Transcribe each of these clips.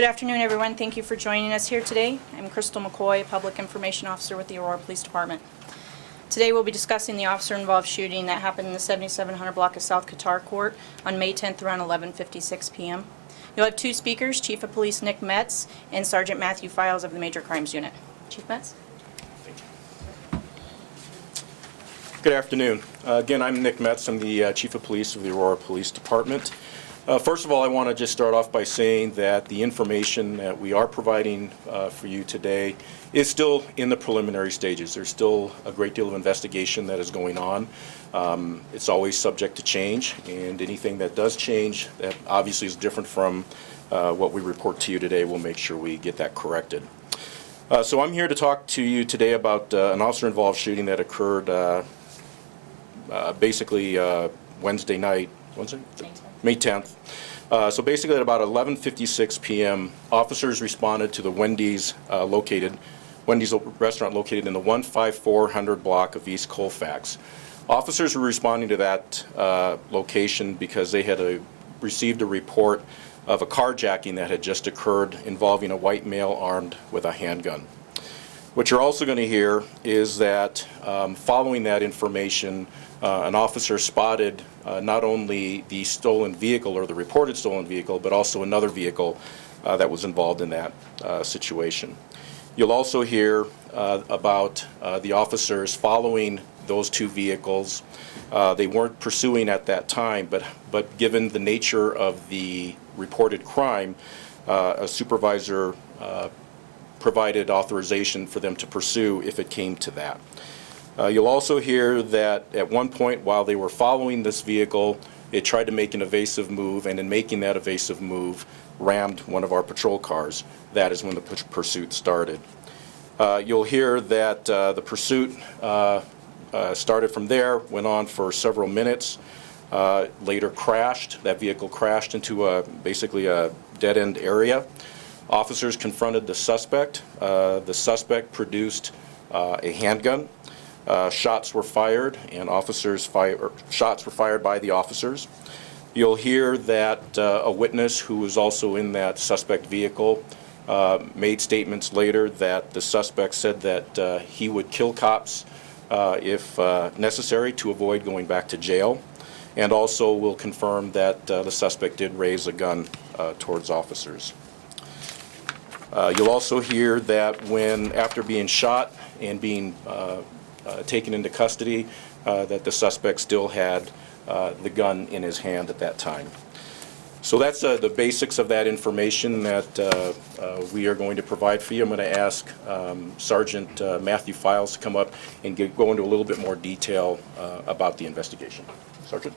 Good afternoon, everyone. Thank you for joining us here today. I'm Crystal McCoy, Public Information Officer with the Aurora Police Department. Today we'll be discussing the officer-involved shooting that happened in the 7700 block of South Quatar Court on May 10th around 11:56 p.m. You'll have two speakers, Chief of Police Nick Metz and Sergeant Matthew Files of the Major Crimes Unit. Chief Metz. Good afternoon. Again, I'm Nick Metz. I'm the Chief of Police of the Aurora Police Department. First of all, I want to just start off by saying that the information that we are providing for you today is still in the preliminary stages. There's still a great deal of investigation that is going on. It's always subject to change, and anything that does change that obviously is different from what we report to you today, we'll make sure we get that corrected. So I'm here to talk to you today about an officer-involved shooting that occurred basically Wednesday night, May 10th. So basically at about 11:56 p.m., officers responded to the Wendy's restaurant located in the 15400 block of East Colfax. Officers were responding to that location because they had received a report of a carjacking that had just occurred involving a white male armed with a handgun. What you're also going to hear is that following that information, an officer spotted not only the stolen vehicle or the reported stolen vehicle, but also another vehicle that was involved in that situation. You'll also hear about the officers following those two vehicles. They weren't pursuing at that time, but given the nature of the reported crime, a supervisor provided authorization for them to pursue if it came to that. You'll also hear that at one point while they were following this vehicle, it tried to make an evasive move, and in making that evasive move, rammed one of our patrol cars. That is when the pursuit started. You'll hear that the pursuit started from there, went on for several minutes, later crashed. That vehicle crashed into basically a dead-end area. Officers confronted the suspect. The suspect produced a handgun. Shots were fired, and shots were fired by the officers. You'll hear that a witness who was also in that suspect vehicle made statements later that the suspect said that he would kill cops if necessary to avoid going back to jail, and also will confirm that the suspect did raise a gun towards officers. You'll also hear that after being shot and being taken into custody, that the suspect still had the gun in his hand at that time. So that's the basics of that information that we are going to provide for you. I'm going to ask Sergeant Matthew Files to come up and go into a little bit more detail about the investigation. Sergeant?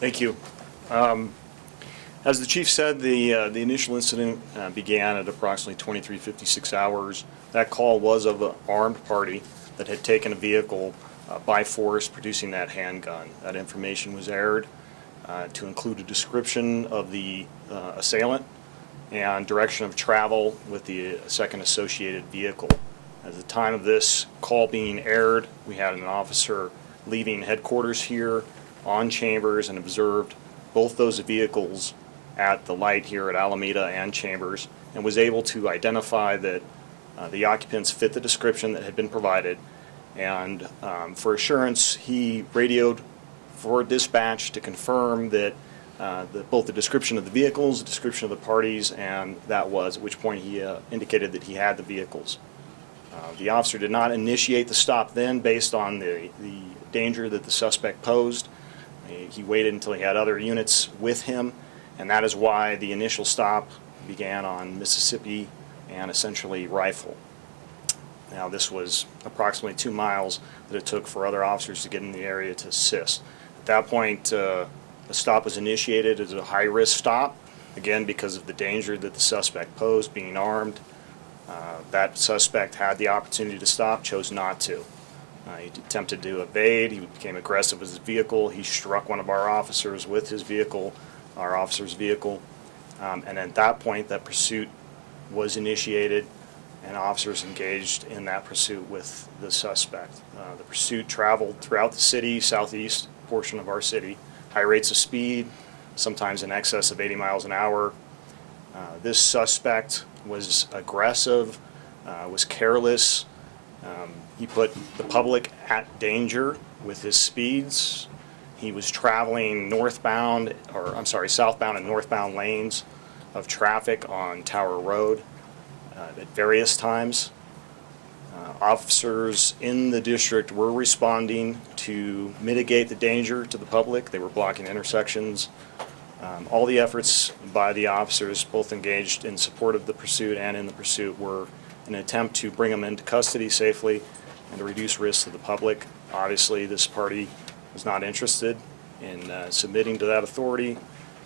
Thank you. As the chief said, the initial incident began at approximately 23:56 hours. That call was of an armed party that had taken a vehicle by force, producing that handgun. That information was aired to include a description of the assailant and direction of travel with the second associated vehicle. At the time of this call being aired, we had an officer leaving headquarters here on Chambers and observed both those vehicles at the light here at Alameda and Chambers, and was able to identify that the occupants fit the description that had been provided. And for assurance, he radioed for dispatch to confirm that both the description of the vehicles, the description of the parties, and that was, at which point he indicated that he had the vehicles. The officer did not initiate the stop then based on the danger that the suspect posed. He waited until he had other units with him, and that is why the initial stop began on Mississippi and essentially Rifle. Now, this was approximately 2 miles that it took for other officers to get in the area to assist. At that point, the stop was initiated as a high-risk stop, again because of the danger that the suspect posed, being armed. That suspect had the opportunity to stop, chose not to. He attempted to evade. He became aggressive with his vehicle. He struck one of our officers with his vehicle, our officer's vehicle. And at that point, that pursuit was initiated, and officers engaged in that pursuit with the suspect. The pursuit traveled throughout the city, southeast portion of our city, high rates of speed, sometimes in excess of 80 miles an hour. This suspect was aggressive, was careless. He put the public at danger with his speeds. He was traveling southbound and northbound lanes of traffic on Tower Road at various times. Officers in the district were responding to mitigate the danger to the public. They were blocking intersections. All the efforts by the officers, both engaged in support of the pursuit and in the pursuit, were an attempt to bring them into custody safely and to reduce risks to the public. Obviously, this party was not interested in submitting to that authority.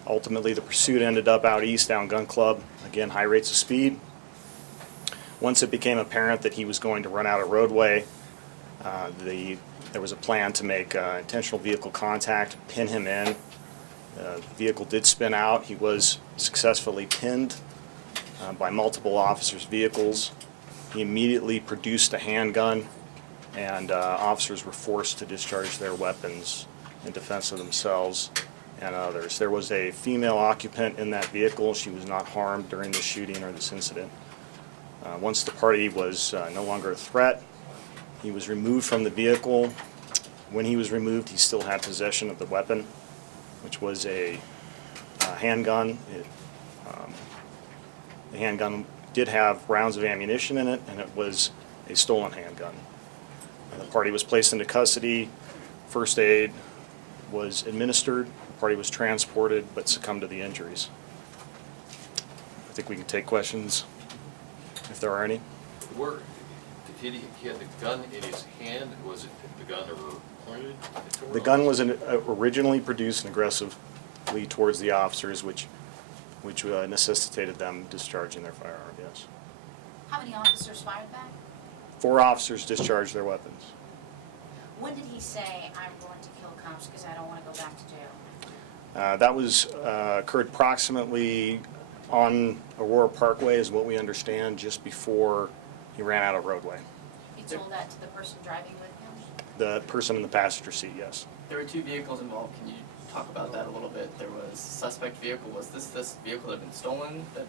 Ultimately, the pursuit ended up out east down Gun Club, again, high rates of speed. Once it became apparent that he was going to run out of roadway, there was a plan to make intentional vehicle contact, pin him in. The vehicle did spin out. He was successfully pinned by multiple officers' vehicles. He immediately produced a handgun, and officers were forced to discharge their weapons in defense of themselves and others. There was a female occupant in that vehicle. She was not harmed during the shooting or this incident. Once the party was no longer a threat, he was removed from the vehicle. When he was removed, he still had possession of the weapon, which was a handgun. The handgun did have rounds of ammunition in it, and it was a stolen handgun. The party was placed into custody. First aid was administered. The party was transported but succumbed to the injuries. I think we can take questions if there are any. He had the gun in his hand. Was it the gun ever pointed? The gun was originally produced aggressively towards the officers, which necessitated them discharging their firearm, yes. How many officers fired back? 4 officers discharged their weapons. When did he say, I'm going to kill cops because I don't want to go back to jail? That was occurred approximately on Aurora Parkway, is what we understand, just before he ran out of roadway. He told that to the person driving with him? The person in the passenger seat, yes. There were 2 vehicles involved. Can you talk about that a little bit? There was a suspect vehicle. Was this vehicle that had been stolen that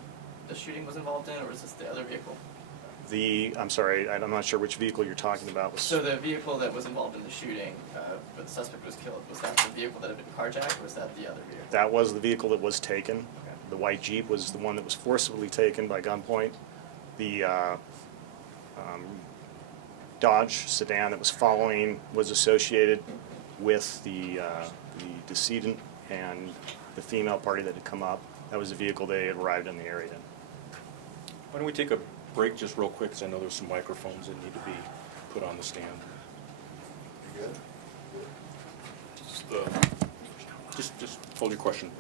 the shooting was involved in, or was this the other vehicle? I'm sorry, I'm not sure which vehicle you're talking about. So the vehicle that was involved in the shooting, where the suspect was killed, was that the vehicle that had been carjacked, or was that the other vehicle? That was the vehicle that was taken. Okay. The white Jeep was the one that was forcibly taken by gunpoint. The Dodge sedan that was following was associated with the decedent and the female party that had come up. That was the vehicle they had arrived in the area in. Why don't we take a break just real quick, because I know there's some microphones that need to be put on the stand. Just hold your question.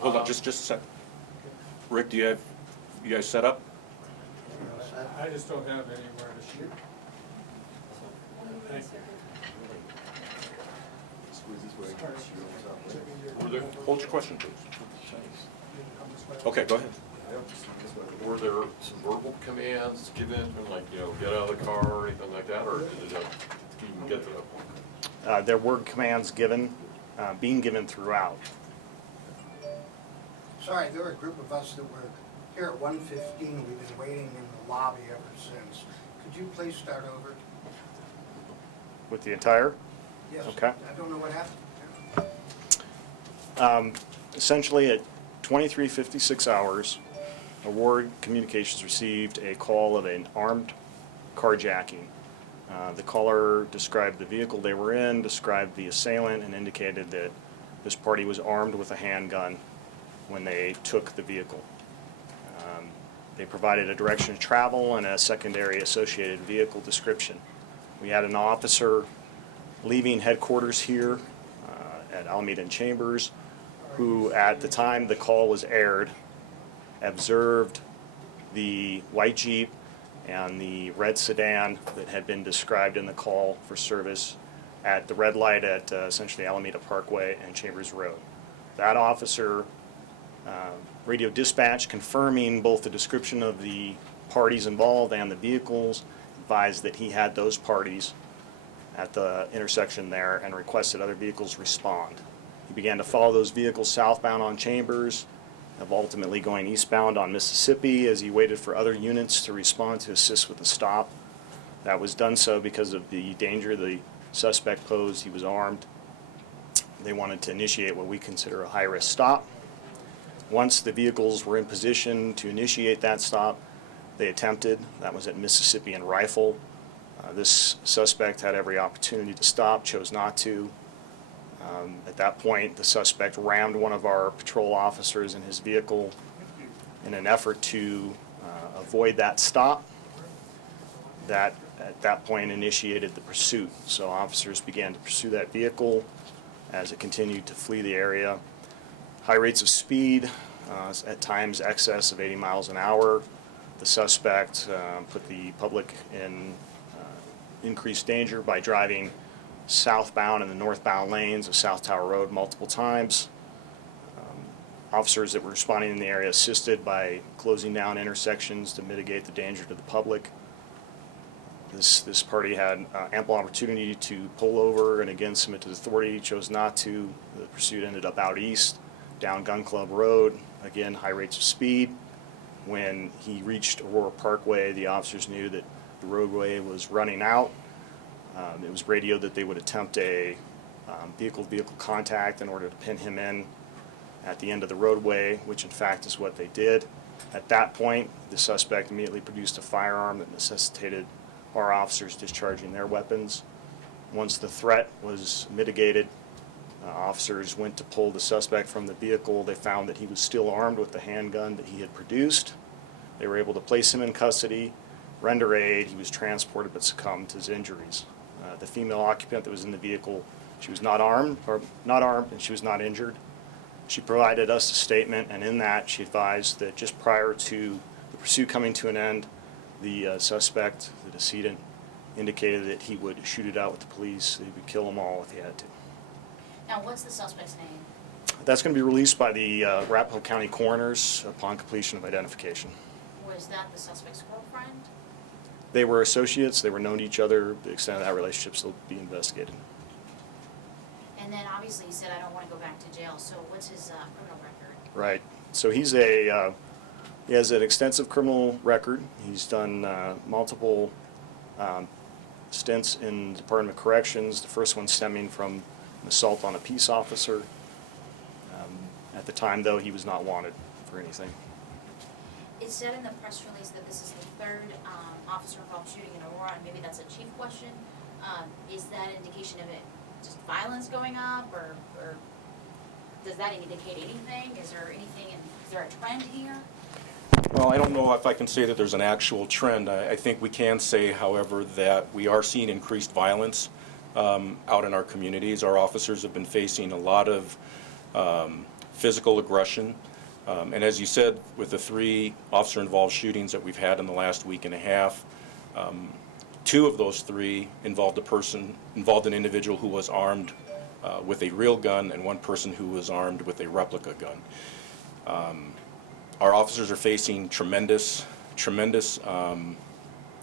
Hold on, just a sec. Rick, do you guys set up? I just don't have anywhere to shoot. Thank you. Hold your question, please. Okay, go ahead. Were there some verbal commands given, like, get out of the car or anything like that, or did it even get to that point? There were commands given, being given throughout. Sorry, there were a group of us that were here at 1:15. We've been waiting in the lobby ever since. Could you please start over? With the entire? Yes. Okay. I don't know what happened. Essentially, at 23:56 hours, Aurora Communications received a call of an armed carjacking. The caller described the vehicle they were in, described the assailant, and indicated that this party was armed with a handgun when they took the vehicle. They provided a direction of travel and a secondary associated vehicle description. We had an officer leaving headquarters here at Alameda and Chambers, who at the time the call was aired observed the white Jeep and the red sedan that had been described in the call for service at the red light at essentially Alameda Parkway and Chambers Road. That officer radio dispatch confirming both the description of the parties involved and the vehicles, advised that he had those parties at the intersection there and requested other vehicles respond. He began to follow those vehicles southbound on Chambers, of ultimately going eastbound on Mississippi as he waited for other units to respond to assist with the stop. That was done so because of the danger the suspect posed. He was armed. They wanted to initiate what we consider a high-risk stop. Once the vehicles were in position to initiate that stop, they attempted. That was at Mississippi and Rifle. This suspect had every opportunity to stop, chose not to. At that point, the suspect rammed one of our patrol officers in his vehicle in an effort to avoid that stop. That, at that point, initiated the pursuit. So officers began to pursue that vehicle as it continued to flee the area. High rates of speed, at times excess of 80 miles an hour. The suspect put the public in increased danger by driving southbound in the northbound lanes of South Tower Road multiple times. Officers that were responding in the area assisted by closing down intersections to mitigate the danger to the public. This party had ample opportunity to pull over and again submit to the authority, chose not to. The pursuit ended up out east, down Gun Club Road, again high rates of speed. When he reached Aurora Parkway, the officers knew that the roadway was running out. It was radioed that they would attempt a vehicle-to-vehicle contact in order to pin him in at the end of the roadway, which in fact is what they did. At that point, the suspect immediately produced a firearm that necessitated our officers discharging their weapons. Once the threat was mitigated, officers went to pull the suspect from the vehicle. They found that he was still armed with the handgun that he had produced. They were able to place him in custody, render aid. He was transported but succumbed to his injuries. The female occupant that was in the vehicle, she was not armed, and she was not injured. She provided us a statement, and in that she advised that just prior to the pursuit coming to an end, the suspect, the decedent, indicated that he would shoot it out with the police, that he would kill them all if he had to. Now, what's the suspect's name? That's going to be released by the Arapahoe County coroners upon completion of identification. Was that the suspect's girlfriend? They were associates, they were known to each other. The extent of that relationship will be investigated. And then obviously you said, I don't want to go back to jail, so what's his criminal record? Right. So he has an extensive criminal record. He's done multiple stints in the Department of Corrections, the first one stemming from an assault on a peace officer. At the time, though, he was not wanted for anything. It said in the press release that this is the third officer-involved shooting in Aurora, and maybe that's a chief question. Is that indication of it just violence going up, or does that indicate anything? Is there anything, is there a trend here? Well, I don't know if I can say that there's an actual trend. I think we can say, however, that we are seeing increased violence out in our communities. Our officers have been facing a lot of physical aggression. And as you said, with the 3 officer-involved shootings that we've had in the last week and a half, 2 of those 3 involved an individual who was armed with a real gun, and 1 person who was armed with a replica gun. Our officers are facing tremendous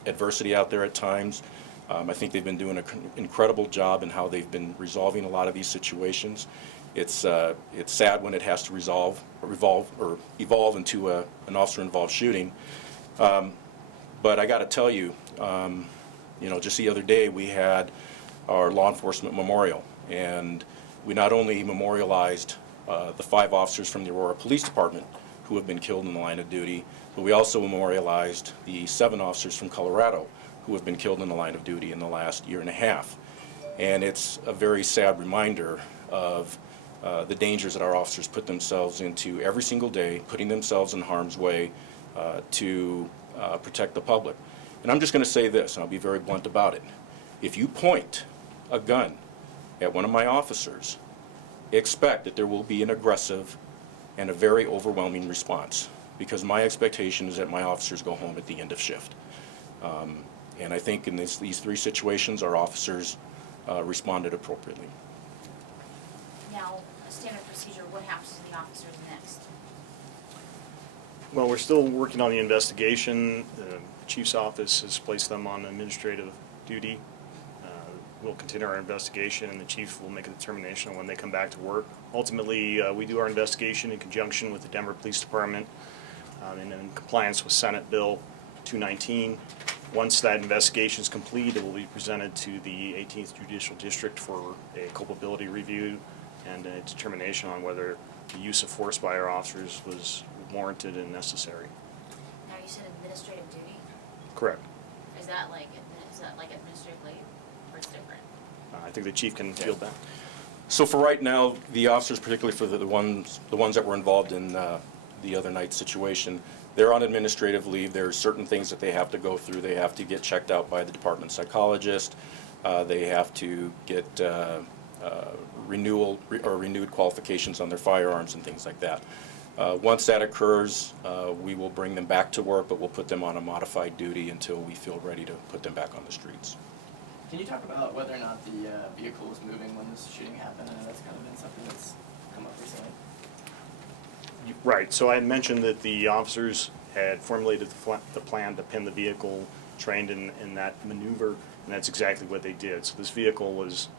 adversity out there at times. I think they've been doing an incredible job in how they've been resolving a lot of these situations. It's sad when it has to evolve into an officer-involved shooting. But I got to tell you, just the other day we had our law enforcement memorial, and we not only memorialized the 5 officers from the Aurora Police Department who have been killed in the line of duty, but we also memorialized the 7 officers from Colorado who have been killed in the line of duty in the last year and a half. And it's a very sad reminder of the dangers that our officers put themselves into every single day, putting themselves in harm's way to protect the public. And I'm just going to say this, and I'll be very blunt about it. If you point a gun at one of my officers, expect that there will be an aggressive and a very overwhelming response, because my expectation is that my officers go home at the end of shift. And I think in these 3 situations, our officers responded appropriately. Now, a standard procedure, what happens to the officers next? Well, we're still working on the investigation. The Chief's office has placed them on administrative duty. we'll continue our investigation, and the chief will make a determination on when they come back to work. Ultimately, we do our investigation in conjunction with the Denver Police Department and in compliance with Senate Bill 219. Once that investigation is complete, it will be presented to the 18th Judicial District for a culpability review and a determination on whether the use of force by our officers was warranted and necessary. Now, you said administrative duty. Correct. Is that like administrative leave, or it's different? I think the chief can field that. So for right now, the officers, particularly for the ones that were involved in the other night situation, they're on administrative leave. There are certain things that they have to go through. They have to get checked out by the department psychologist. They have to get renewed qualifications on their firearms and things like that. Once that occurs, we will bring them back to work, but we'll put them on a modified duty until we feel ready to put them back on the streets. Can you talk about whether or not the vehicle was moving when this shooting happened? I know that's kind of been something that's come up recently. Right, so I had mentioned that the officers had formulated the plan to pin the vehicle, trained in that maneuver, and that's exactly what they did. So this vehicle was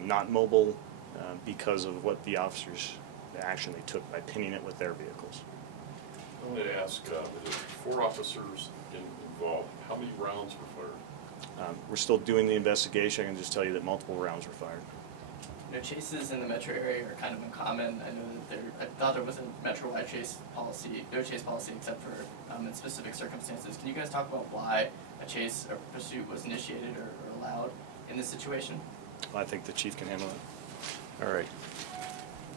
not mobile because of what the officers, the action they took by pinning it with their vehicles. I wanted to ask, with 4 officers involved, how many rounds were fired? We're still doing the investigation. I can just tell you that multiple rounds were fired. You know, chases in the metro area are kind of uncommon. I know that I thought there was a metro-wide chase policy, no chase policy except for in specific circumstances. Can you guys talk about why a chase or pursuit was initiated or allowed in this situation? I think the chief can handle it. All right.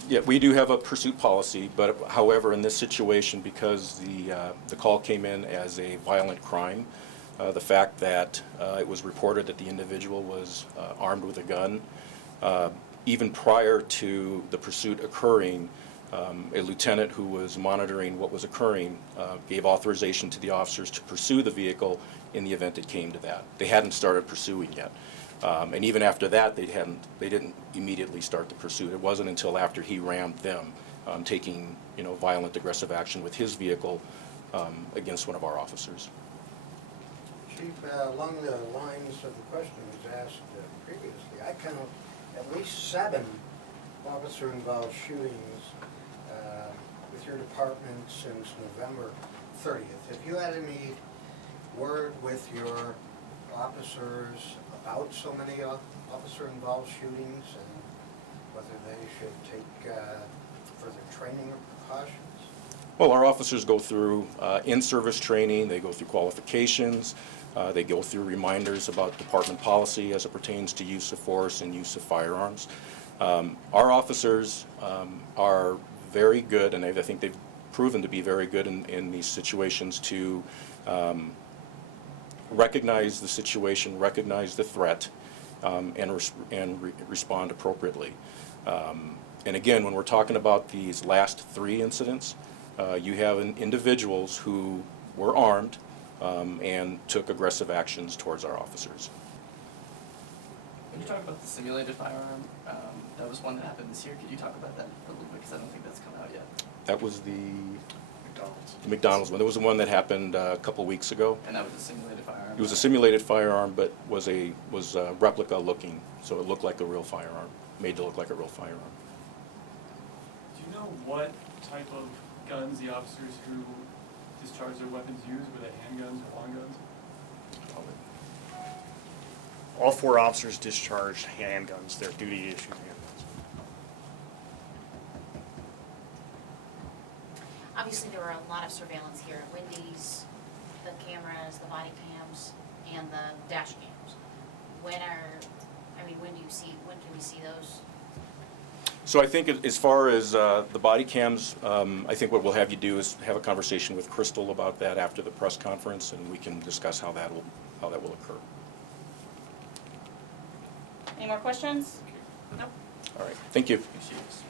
Yeah, we do have a pursuit policy, but however, in this situation, because the call came in as a violent crime, the fact that it was reported that the individual was armed with a gun, even prior to the pursuit occurring, a lieutenant who was monitoring what was occurring gave authorization to the officers to pursue the vehicle in the event it came to that. They hadn't started pursuing yet. And even after that, they didn't immediately start the pursuit. It wasn't until after he rammed them, taking violent, aggressive action with his vehicle against one of our officers. Chief, along the lines of the question was asked previously, I count at least 7 officer-involved shootings with your department since November 30th. Have you had any word with your officers about so many officer-involved shootings and whether they should take further training or precautions? Well, our officers go through in-service training, they go through qualifications, they go through reminders about department policy as it pertains to use of force and use of firearms. Our officers are very good, and I think they've proven to be very good in these situations to recognize the situation, recognize the threat, and respond appropriately. And again, when we're talking about these last 3 incidents, you have individuals who were armed and took aggressive actions towards our officers. When you talk about the simulated firearm, that was one that happened this year. Could you talk about that a little bit, because I don't think that's come out yet. That was the McDonald's. McDonald's one. There was the one that happened a couple weeks ago. And that was a simulated firearm? It was a simulated firearm, but was replica looking, so it looked like a real firearm, made to look like a real firearm. Do you know what type of guns the officers who discharged their weapons used? Were they handguns or long guns? All 4 officers discharged handguns, their duty issued handguns. Obviously, there were a lot of surveillance here at Wendy's, the cameras, the body cams, and the dash cams. When can we see those? So I think as far as the body cams, I think what we'll have you do is have a conversation with Crystal about that after the press conference, and we can discuss how that will occur. Any more questions? Nope. All right, thank you. Appreciate it.